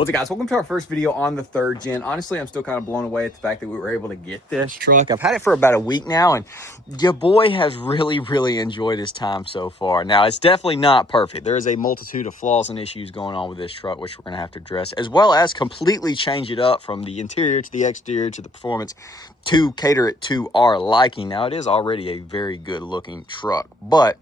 What's up, guys? Welcome to our first video on the third gen. Honestly, I'm still kind of blown away at the fact that we were able to get this truck. I've had it for about a week now, and your boy has really enjoyed his time so far. Now, it's definitely not perfect. There is a multitude of flaws and issues going on with this truck, which we're going to have to address, as well as completely change it up from the interior to the exterior to the performance to cater it to our liking. Now, it is already a very good looking truck, but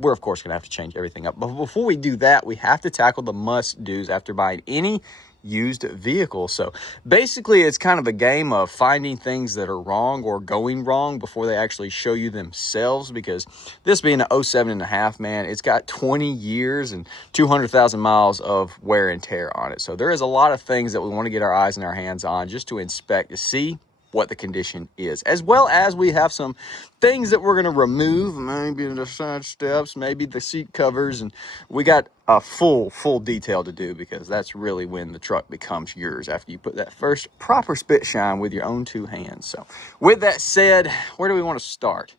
we're of course going to have to change everything up. But before we do that, we have to tackle the must-dos after buying any used vehicle. So basically, it's kind of a game of finding things that are wrong or going wrong before they actually show you themselves, because this being an 07.5, man, it's got 20 years and 200,000 miles of wear and tear on it. So there is a lot of things that we want to get our eyes and our hands on just to inspect to see what the condition is, as well as we have some things that we're going to remove, maybe the side steps, maybe the seat covers, and we got a full detail to do, because that's really when the truck becomes yours, after you put that first proper spit shine with your own two hands. So with that said, where do we want to start?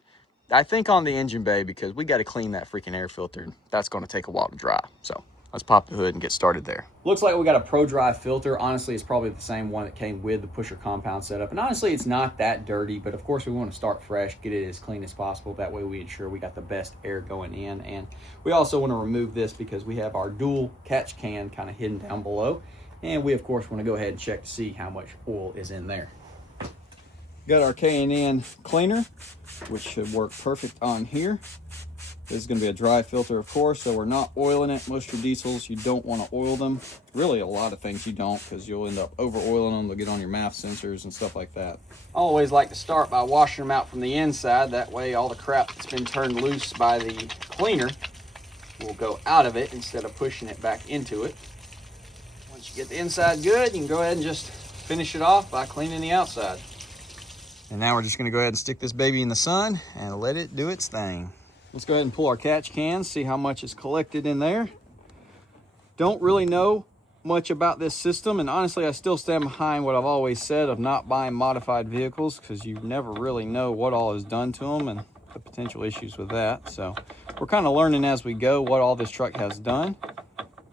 I think on the engine bay, because we got to clean that freaking air filter, and that's going to take a while to dry. So let's pop the hood and get started there. Looks like we got a Pro Drive filter. Honestly, it's probably the same one that came with the pusher compound setup. And honestly, it's not that dirty, but of course we want to start fresh, get it as clean as possible. That way we ensure we got the best air going in. And we also want to remove this because we have our dual catch can kind of hidden down below. And we of course want to go ahead and check to see how much oil is in there. Got our K&N cleaner, which should work perfect on here. This is going to be a dry filter, of course, so we're not oiling it. Most of your diesels, you don't want to oil them. Really, a lot of things you don't, because you'll end up over oiling them. They'll get on your MAF sensors and stuff like that. I always like to start by washing them out from the inside. That way, all the crap that's been turned loose by the cleaner will go out of it instead of pushing it back into it. Once you get the inside good, you can go ahead and just finish it off by cleaning the outside. And now we're just going to go ahead and stick this baby in the sun and let it do its thing. Let's go ahead and pull our catch cans, see how much is collected in there. Don't really know much about this system, and honestly, I still stand behind what I've always said of not buying modified vehicles, because you never really know what all is done to them and the potential issues with that. So we're kind of learning as we go what all this truck has done.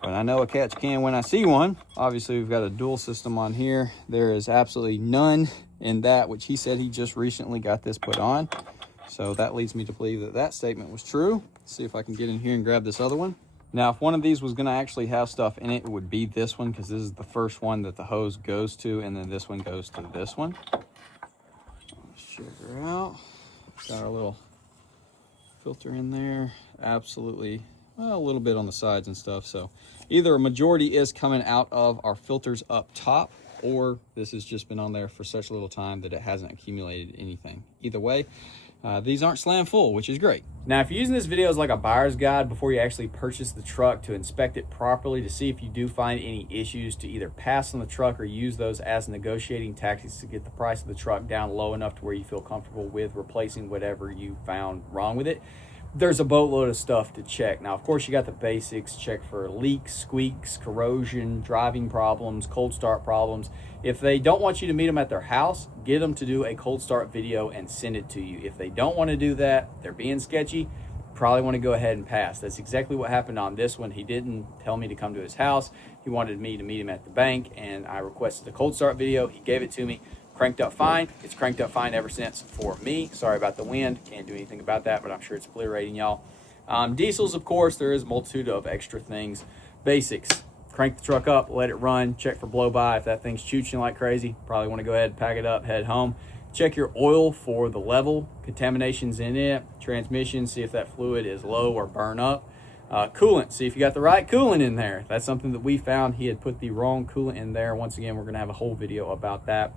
But I know a catch can when I see one. Obviously, we've got a dual system on here. There is absolutely none in that, which he said he just recently got this put on. So that leads me to believe that that statement was true. Let's see if I can get in here and grab this other one. Now, if one of these was going to actually have stuff in it, it would be this one, because this is the first one that the hose goes to, and then this one goes to this one. Let's check her out. Got our little filter in there. Absolutely, well, a little bit on the sides and stuff. So either a majority is coming out of our filters up top, or this has just been on there for such a little time that it hasn't accumulated anything. Either way, these aren't slam full, which is great. Now, if you're using this video as like a buyer's guide before you actually purchase the truck, to inspect it properly to see if you do find any issues, to either pass on the truck or use those as negotiating tactics to get the price of the truck down low enough to where you feel comfortable with replacing whatever you found wrong with it, there's a boatload of stuff to check. Now, of course, you got the basics. Check for leaks, squeaks, corrosion, driving problems, cold start problems. If they don't want you to meet them at their house, get them to do a cold start video and send it to you. If they don't want to do that, they're being sketchy, probably want to go ahead and pass. That's exactly what happened on this one. He didn't tell me to come to his house. He wanted me to meet him at the bank, and I requested a cold start video. He gave it to me. Cranked up fine. It's cranked up fine ever since for me. Sorry about the wind. Can't do anything about that, but I'm sure it's obliterating y'all. Diesels, of course, there is a multitude of extra things. Basics. Crank the truck up, let it run, check for blow by. If that thing's chooching like crazy, probably want to go ahead, pack it up, head home. Check your oil for the level, contaminations in it, transmission, see if that fluid is low or burn up. Coolant, see if you got the right coolant in there. That's something that we found. He had put the wrong coolant in there. Once again, we're going to have a whole video about that.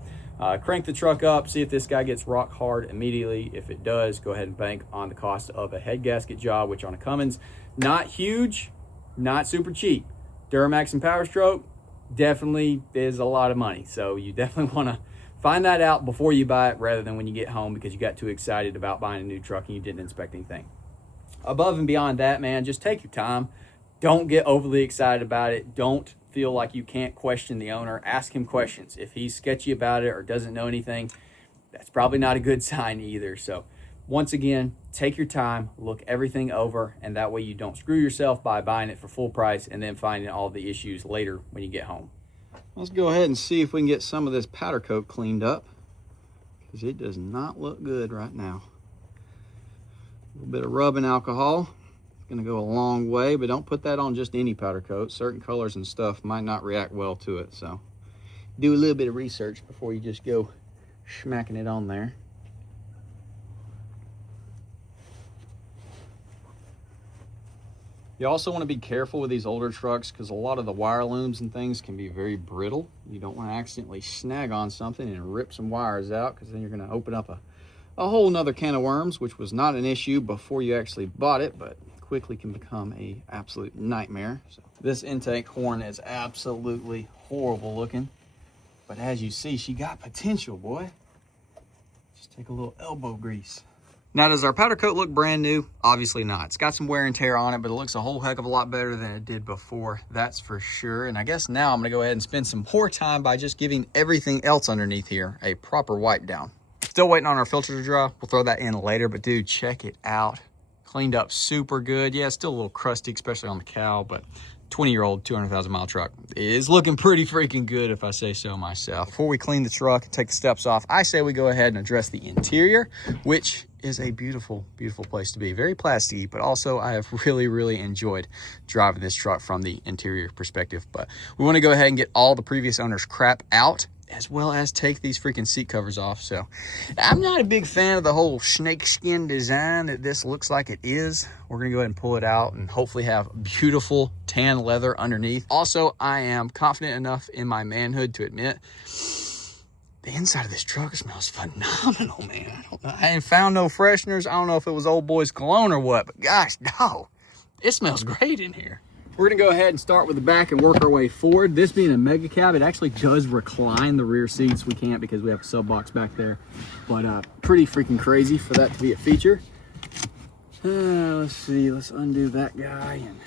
Crank the truck up, see if this guy gets rock hard immediately. If it does, go ahead and bank on the cost of a head gasket job, which on a Cummins, not huge, not super cheap. Duramax and Power Stroke definitely is a lot of money. So you definitely want to find that out before you buy it, rather than when you get home because you got too excited about buying a new truck and you didn't inspect anything. Above and beyond that, man, just take your time. Don't get overly excited about it. Don't feel like you can't question the owner. Ask him questions. If he's sketchy about it or doesn't know anything, that's probably not a good sign either. So once again, take your time, look everything over, and that way you don't screw yourself by buying it for full price and then finding all the issues later when you get home. Let's go ahead and see if we can get some of this powder coat cleaned up, because it does not look good right now. A little bit of rubbing alcohol. It's gonna go a long way, but don't put that on just any powder coat. Certain colors and stuff might not react well to it, so do a little bit of research before you just go smacking it on there. You also want to be careful with these older trucks because a lot of the wire looms and things can be very brittle. You don't want to accidentally snag on something and rip some wires out, because then you're going to open up a whole nother can of worms, which was not an issue before you actually bought it, but quickly can become a absolute nightmare. So this intake horn is absolutely horrible looking, but as you see, she got potential, boy. Just take a little elbow grease. Now, does our powder coat look brand new? Obviously not. It's got some wear and tear on it, but it looks a whole heck of a lot better than it did before, that's for sure. And I guess now I'm gonna go ahead and spend some more time by just giving everything else underneath here a proper wipe down. Still waiting on our filter to dry. We'll throw that in later, but dude, check it out. Cleaned up super good. Yeah, it's still a little crusty, especially on the cowl, but 20-year-old, 200,000 mile truck is looking pretty freaking good, if I say so myself. Before we clean the truck and take the steps off, I say we go ahead and address the interior, which is a beautiful, beautiful place to be. Very plasticky, but also I have really enjoyed driving this truck from the interior perspective. But we want to go ahead and get all the previous owner's crap out, as well as take these freaking seat covers off. So I'm not a big fan of the whole snakeskin design that this looks like it is. We're gonna go ahead and pull it out and hopefully have beautiful tan leather underneath. Also, I am confident enough in my manhood to admit the inside of this truck smells phenomenal, man. I don't know. I ain't found no fresheners. I don't know if it was old boy's cologne or what, but gosh, no, it smells great in here. We're gonna go ahead and start with the back and work our way forward. This being a mega cab, it actually does recline the rear seats. We can't because we have a sub box back there, but pretty freaking crazy for that to be a feature. Let's see, let's undo that guy, and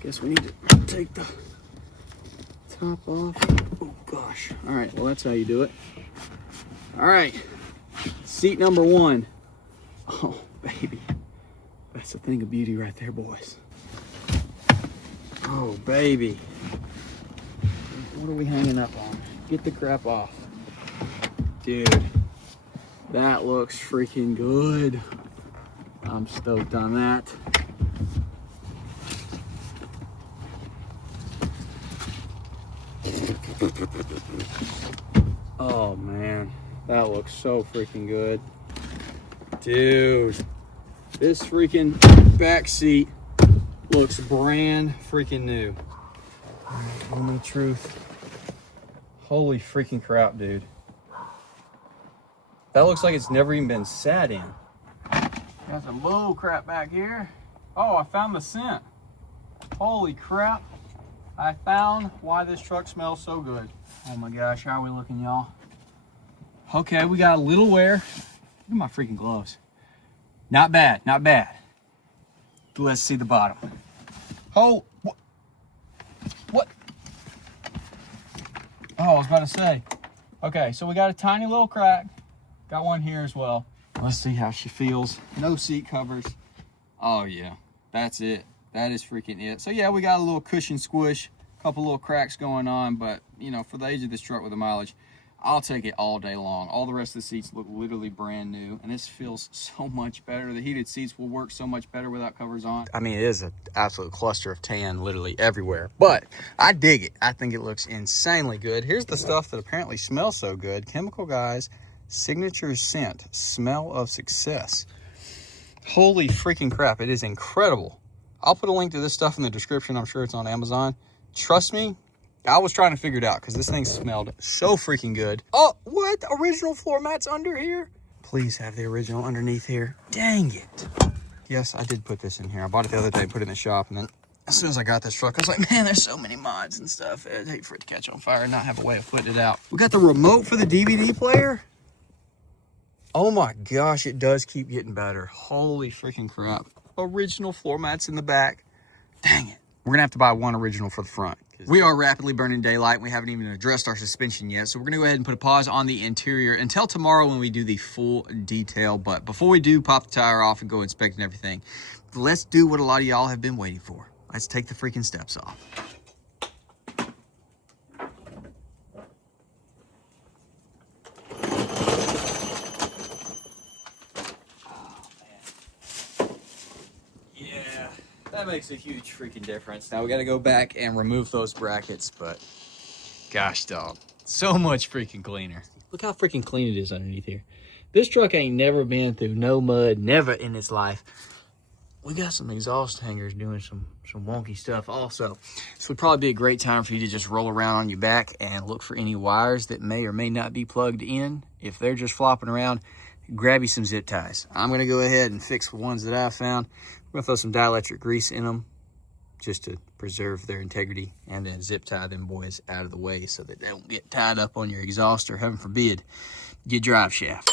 guess we need to take the top off. Oh gosh. All right, well, that's how you do it. All right, seat number one. Oh baby, that's a thing of beauty right there, boys. Oh baby, what are we hanging up on? Get the crap off. Dude, that looks freaking good. I'm stoked on that. Oh man, that looks so freaking good. Dude, this freaking back seat looks brand freaking new. Only truth. Holy freaking crap, dude. That looks like it's never even been sat in. Got some bull crap back here. Oh, I found the scent. Holy crap. I found why this truck smells so good. Oh my gosh, how are we looking, y'all? Okay, we got a little wear. Look at my freaking gloves. Not bad, not bad. Let's see the bottom. Oh, what? Oh, I was about to say. Okay, so we got a tiny little crack. Got one here as well. Let's see how she feels. No seat covers. Oh yeah, that's it. That is freaking it. So yeah, we got a little cushion squish, a couple little cracks going on, but you know, for the age of this truck with the mileage, I'll take it all day long. All the rest of the seats look literally brand new, and this feels so much better. The heated seats will work so much better without covers on. I mean, it is an absolute cluster of tan literally everywhere, but I dig it. I think it looks insanely good. Here's the stuff that apparently smells so good. Chemical Guys signature scent, smell of success. Holy freaking crap, it is incredible. I'll put a link to this stuff in the description. I'm sure it's on Amazon. Trust me, I was trying to figure it out because this thing smelled so freaking good. Oh, what? Original floor mats under here? Please have the original underneath here. Dang it. Yes, I did put this in here. I bought it the other day, put it in the shop, and then as soon as I got this truck, I was like, man, there's so many mods and stuff. I'd hate for it to catch on fire and not have a way of putting it out. We got the remote for the DVD player. Oh my gosh, it does keep getting better. Holy freaking crap. Original floor mats in the back. Dang it. We're gonna have to buy one original for the front. We are rapidly burning daylight, and we haven't even addressed our suspension yet. So we're gonna go ahead and put a pause on the interior until tomorrow when we do the full detail. But before we do pop the tire off and go inspecting everything, let's do what a lot of y'all have been waiting for. Let's take the freaking steps off. that makes a huge freaking difference. Now we got to go back and remove those brackets, but gosh, dog, so much freaking cleaner. Look how freaking clean it is underneath here. This truck ain't never been through no mud, never in its life. We got some exhaust hangers doing some wonky stuff also. This would probably be a great time for you to just roll around on your back and look for any wires that may or may not be plugged in. If they're just flopping around, grab you some zip ties. I'm gonna go ahead and fix the ones that I found. We're gonna throw some dielectric grease in them just to preserve their integrity, and then zip tie them boys out of the way so that they don't get tied up on your exhaust or, heaven forbid, your drive shaft.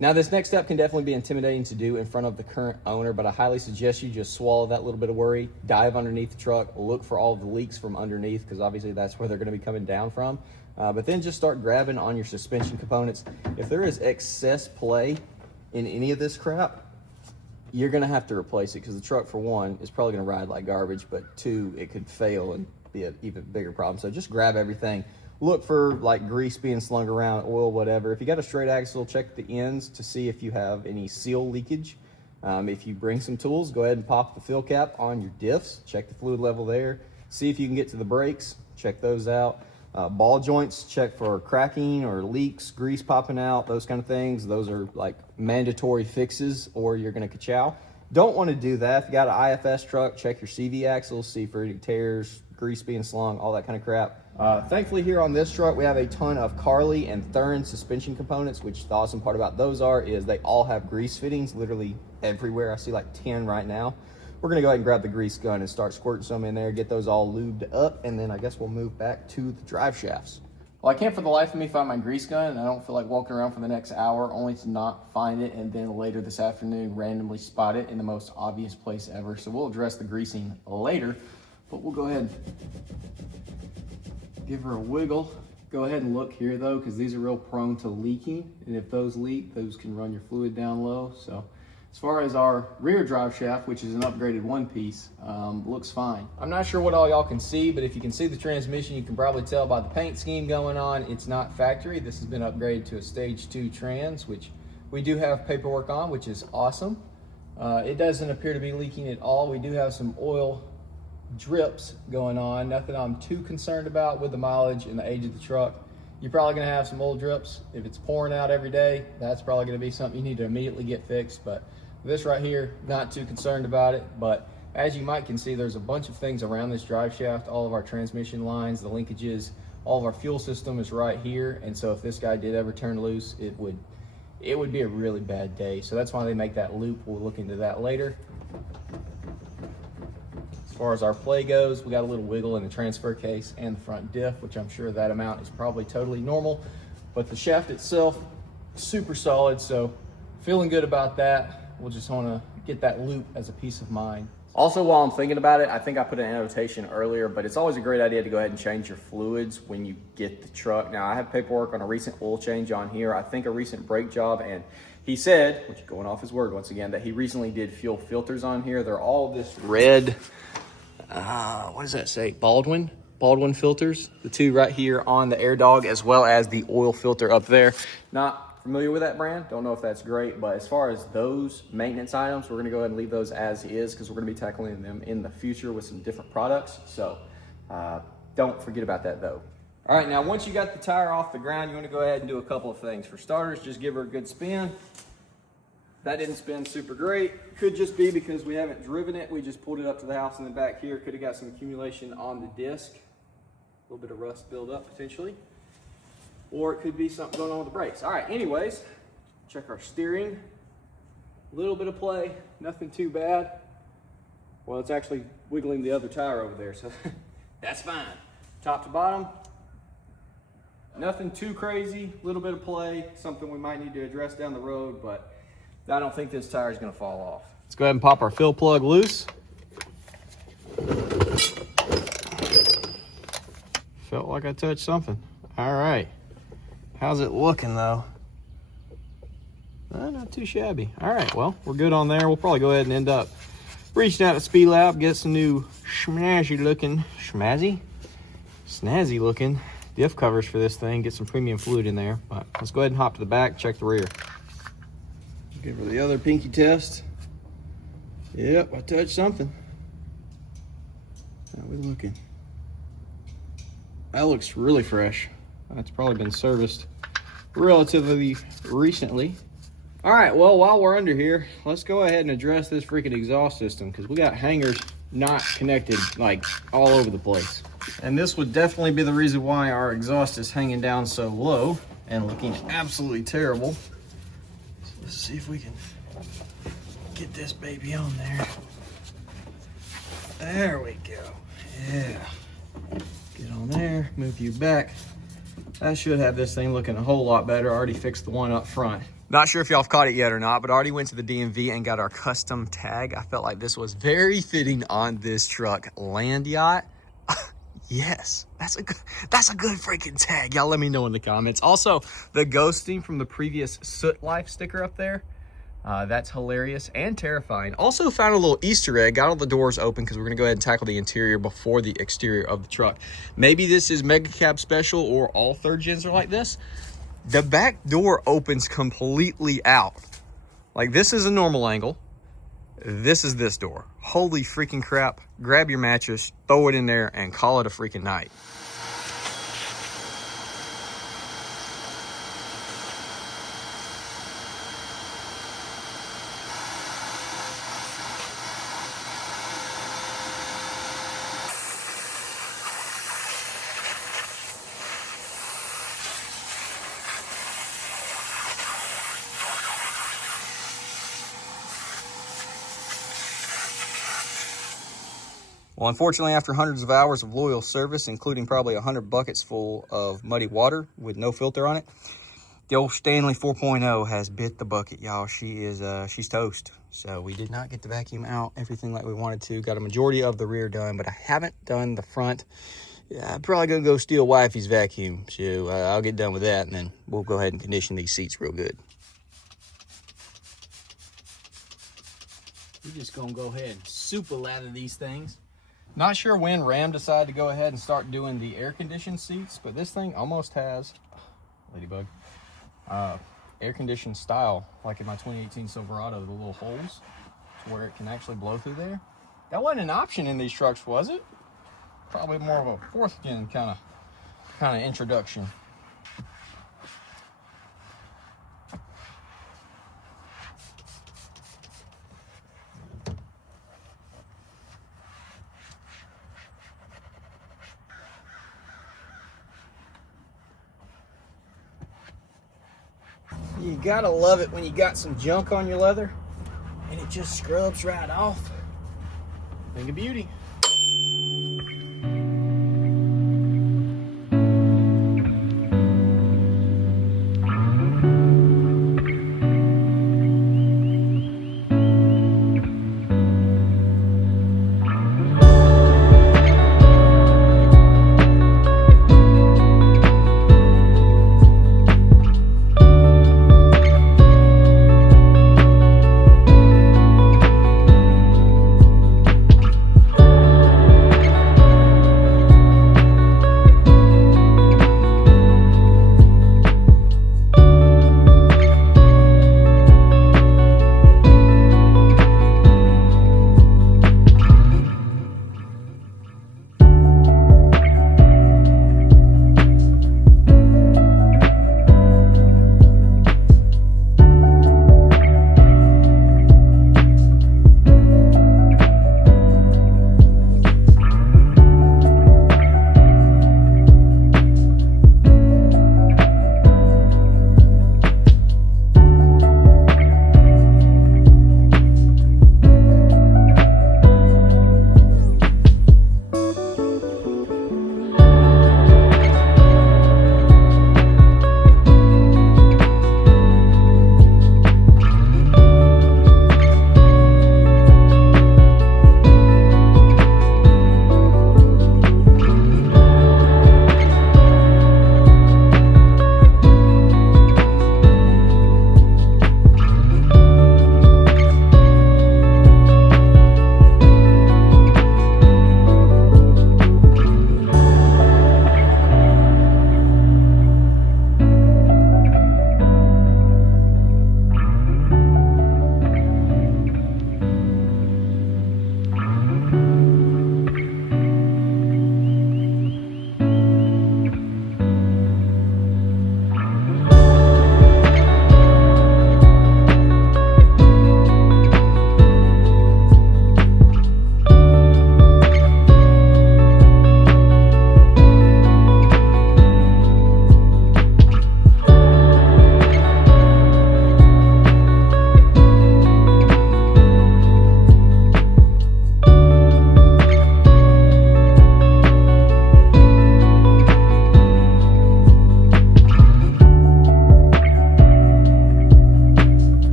Now, this next step can definitely be intimidating to do in front of the current owner, but I highly suggest you just swallow that little bit of worry, dive underneath the truck, look for all the leaks from underneath, because obviously that's where they're going to be coming down from. But then just start grabbing on your suspension components. If there is excess play in any of this crap, you're going to have to replace it, because the truck, for one, is probably going to ride like garbage, but two, it could fail and be an even bigger problem. So just grab everything. Look for like grease being slung around, oil, whatever. If you got a straight axle, check the ends to see if you have any seal leakage. If you bring some tools, go ahead and pop the fill cap on your diffs. Check the fluid level there. See if you can get to the brakes. Check those out. Ball joints, check for cracking or leaks, grease popping out, those kind of things. Those are like mandatory fixes, or you're going to ka-chow. Don't want to do that. If you got an IFS truck, check your CV axles, see for any tears, grease being slung, all that kind of crap. Thankfully here on this truck, we have a ton of Carly and Thurn suspension components, which the awesome part about those is they all have grease fittings literally everywhere. I see like 10 right now. We're gonna go ahead and grab the grease gun and start squirting some in there, get those all lubed up, and then I guess we'll move back to the drive shafts. Well, I can't for the life of me find my grease gun, and I don't feel like walking around for the next hour only to not find it, and then later this afternoon randomly spot it in the most obvious place ever. So we'll address the greasing later, but we'll go ahead, give her a wiggle. Go ahead and look here though, because these are real prone to leaking, and if those leak, those can run your fluid down low. So as far as our rear drive shaft, which is an upgraded one piece, looks fine. I'm not sure what all y'all can see, but if you can see the transmission, you can probably tell by the paint scheme going on, it's not factory. This has been upgraded to a stage 2 trans, which we do have paperwork on, which is awesome. It doesn't appear to be leaking at all. We do have some oil drips going on, nothing I'm too concerned about with the mileage and the age of the truck. You're probably gonna have some oil drips. If it's pouring out every day, that's probably gonna be something you need to immediately get fixed. But this right here, not too concerned about it. But as you might can see, there's a bunch of things around this drive shaft, all of our transmission lines, the linkages, all of our fuel system is right here. And so if this guy did ever turn loose, it would be a really bad day. So that's why they make that loop. We'll look into that later. As far as our play goes, we got a little wiggle in the transfer case and the front diff, which I'm sure that amount is probably totally normal, but the shaft itself, super solid, so feeling good about that. We'll just want to get that loop as a peace of mind. Also, while I'm thinking about it, I think I put an annotation earlier, but it's always a great idea to go ahead and change your fluids when you get the truck. Now, I have paperwork on a recent oil change on here, I think a recent brake job, and he said, which is going off his word once again, that he recently did fuel filters on here. They're all this red, what does that say? Baldwin filters. The two right here on the Air Dog, as well as the oil filter up there. Not familiar with that brand. Don't know if that's great, but as far as those maintenance items, we're gonna go ahead and leave those as is, because we're gonna be tackling them in the future with some different products. So don't forget about that though. All right, now once you got the tire off the ground, you wanna go ahead and do a couple of things. For starters, just give her a good spin. That didn't spin super great. Could just be because we haven't driven it. We just pulled it up to the house in the back here. Could have got some accumulation on the disc. A little bit of rust buildup potentially. Or it could be something going on with the brakes. All right, anyways, check our steering. A little bit of play, nothing too bad. Well, it's actually wiggling the other tire over there, so that's fine. Top to bottom, nothing too crazy. A little bit of play, something we might need to address down the road, but I don't think this tire is going to fall off. Let's go ahead and pop our fill plug loose. Felt like I touched something. All right. How's it looking though? Not too shabby. All right, well, we're good on there. We'll probably go ahead and end up reaching out to Speed Lab, get some new snazzy looking diff covers for this thing, get some premium fluid in there. But let's go ahead and hop to the back, check the rear. Give her the other pinky test. Yep, I touched something. How we looking? That looks really fresh. That's probably been serviced relatively recently. All right, well, while we're under here, let's go ahead and address this freaking exhaust system, because we got hangers not connected like all over the place. And this would definitely be the reason why our exhaust is hanging down so low and looking absolutely terrible. So let's see if we can get this baby on there. There we go. Yeah. Get on there, move you back. That should have this thing looking a whole lot better. I already fixed the one up front. Not sure if y'all have caught it yet or not, but I already went to the DMV and got our custom tag. I felt like this was very fitting on this truck. Land yacht. Yes, that's a good freaking tag. Y'all let me know in the comments. Also, the ghosting from the previous Soot Life sticker up there. That's hilarious and terrifying. Also found a little Easter egg. Got all the doors open because we're going to go ahead and tackle the interior before the exterior of the truck. Maybe this is Megacab special or all third gens are like this. The back door opens completely out. Like, this is a normal angle. This is this door. Holy freaking crap. Grab your mattress, throw it in there, and call it a freaking night. Well, unfortunately, after hundreds of hours of loyal service, including probably 100 buckets full of muddy water with no filter on it, the old Stanley 4.0 has bit the bucket, y'all. She's toast. So we did not get the vacuum out everything like we wanted to. Got a majority of the rear done, but I haven't done the front. Yeah, I'm probably gonna go steal wifey's vacuum. So I'll get done with that, and then we'll go ahead and condition these seats real good. We're just gonna go ahead and super lather these things. Not sure when Ram decided to go ahead and start doing the air-conditioned seats, but this thing almost has, ladybug, air-conditioned style, like in my 2018 Silverado, the little holes to where it can actually blow through there. That wasn't an option in these trucks, was it? Probably more of a fourth gen kind of introduction. You gotta love it when you got some junk on your leather and it just scrubs right off. Thing of beauty.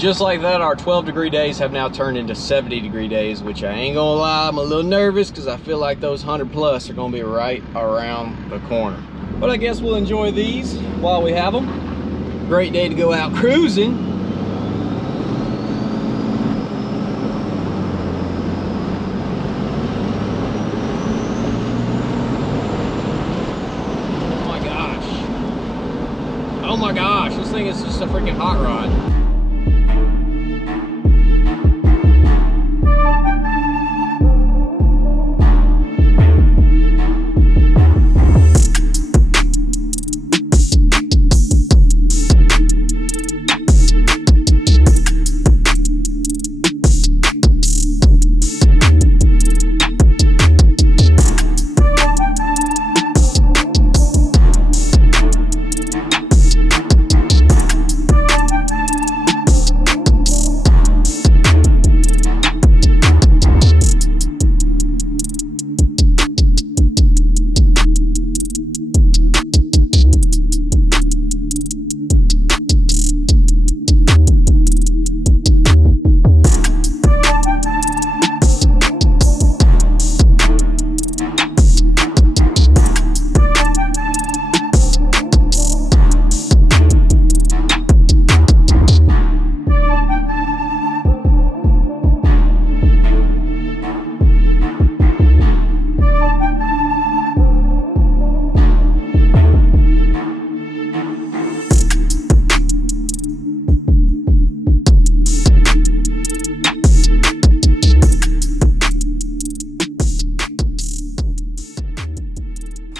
just like that, our 12-degree days have now turned into 70-degree days, which I ain't gonna lie, I'm a little nervous because I feel like those 100+ are gonna be right around the corner. But I guess we'll enjoy these while we have them. Great day to go out cruising. Oh my gosh, this thing is just a freaking hot rod.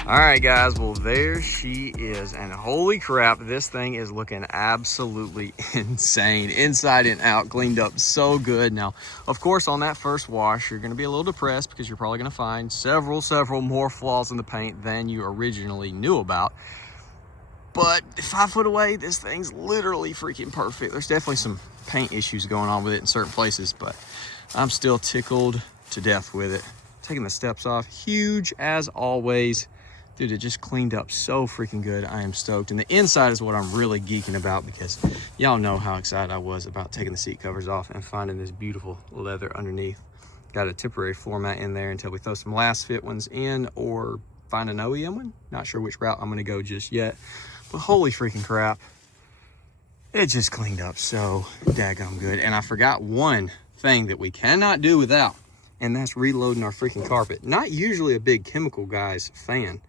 All right, guys, well, there she is, and holy crap, this thing is looking absolutely insane, inside and out, cleaned up so good. Now, of course, on that first wash, you're gonna be a little depressed because you're probably gonna find several more flaws in the paint than you originally knew about. But 5 foot away, this thing's literally freaking perfect. There's definitely some paint issues going on with it in certain places, but I'm still tickled to death with it. Taking the steps off, huge as always. Dude, it just cleaned up so freaking good. I am stoked. And the inside is what I'm really geeking about because y'all know how excited I was about taking the seat covers off and finding this beautiful leather underneath. Got a temporary floor mat in there until we throw some last fit ones in or find an OEM one. Not sure which route I'm gonna go just yet. But holy freaking crap. It just cleaned up so daggone good. And I forgot one thing that we cannot do without, and that's reloading our freaking carpet. Not usually a big chemical guy's fan,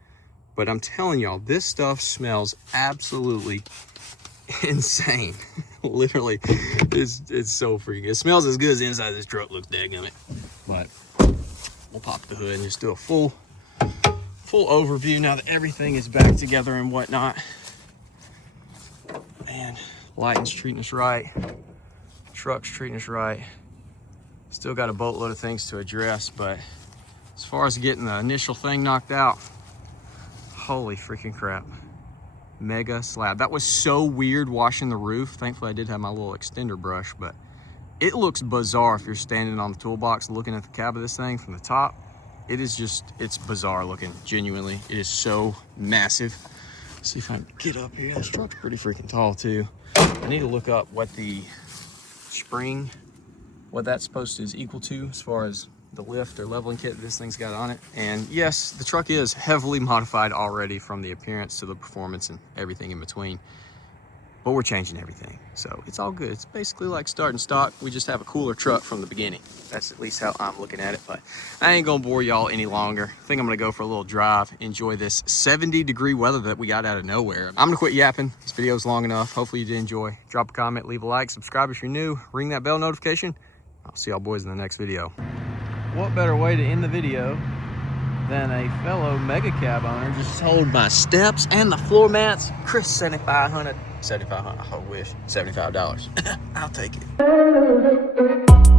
but I'm telling y'all, this stuff smells absolutely insane. Literally, it's so freaking good. It smells as good as the inside of this truck looks, dadgummit. But we'll pop the hood and just do a full overview now that everything is back together and whatnot. Man, lighting's treating us right. Truck's treating us right. Still got a boatload of things to address, but as far as getting the initial thing knocked out, holy freaking crap. Mega slab. That was so weird washing the roof. Thankfully, I did have my little extender brush, but it looks bizarre if you're standing on the toolbox looking at the cab of this thing from the top. It is just, it's bizarre looking, genuinely. It is so massive. Let's see if I can get up here. This truck's pretty freaking tall too. I need to look up what the spring, what that's supposed to is equal to as far as the lift or leveling kit that this thing's got on it. And yes, the truck is heavily modified already from the appearance to the performance and everything in between, but we're changing everything. So it's all good. It's basically like starting stock. We just have a cooler truck from the beginning. That's at least how I'm looking at it, but I ain't gonna bore y'all any longer. I think I'm gonna go for a little drive, enjoy this 70-degree weather that we got out of nowhere. I'm gonna quit yapping. This video's long enough. Hopefully you did enjoy. Drop a comment, leave a like, subscribe if you're new, ring that bell notification. I'll see y'all boys in the next video. What better way to end the video than a fellow Megacab owner just sold my steps and the floor mats. Chris, $7,500. I wish. $75. I'll take it.